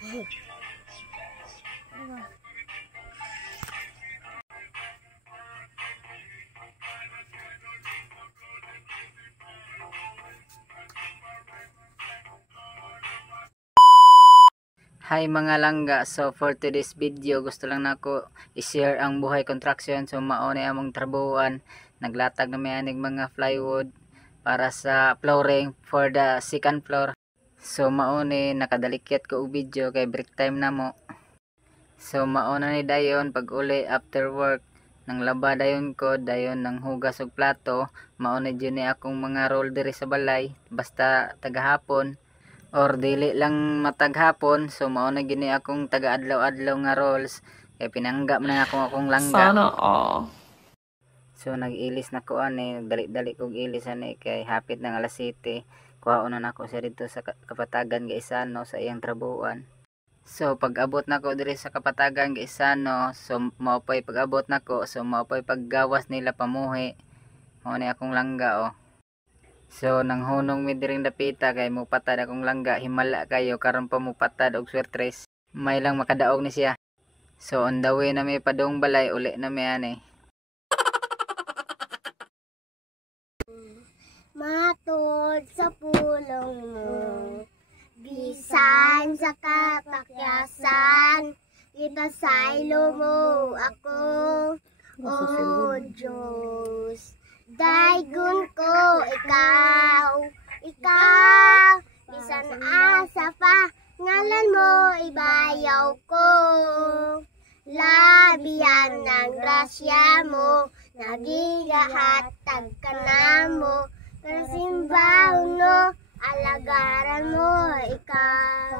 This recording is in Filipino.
Hi mga langga, so for today's video gusto lang nako i-share ang buhay construction. So mao ni among trabuhan, naglatag na may anig mga plywood para sa flooring for the second floor. So mao ni nakadalikit ko og video kay break time na mo. So mao na ni dayon pag uli after work nang laba dayon ko, dayon nang hugas og plato. Mao ni ni akong mga roll diri sa balay basta tagahapon or dili lang mataghapon. So mao na gini akong taga-adlaw-adlaw nga rolls kay pinangga man akong langga. Sana all. So nag-ilis na ko ani, nagdali-dali kog ilis ani kay hapit ng alas 7. Kuhaon na nako siya dito sa Kapatagan Gaisano sa iyang trabuhan. So pag abot nako diri sa Kapatagan Gaisano, so mao pay pag abot nako, so mao pay paggawas nila pamuhi. Mao ni akong langga oh. So nanghunong mi diring dapita kay mupatad akong langga, himala kayo karon pa mupatad og swertres. May lang makadaog ni siya. So on the way na may padung balay uli na may ani. Matod sa pulong mo, bisan sa kapakyasan, itasaylo mo ako, O Diyos. Daygon ko ikaw, bisan asa pa, ngalan mo ibayaw ko. Labihan ng grasya mo, nagigahatag ka na mo, pero simbahon no, alagaran mo ikaw.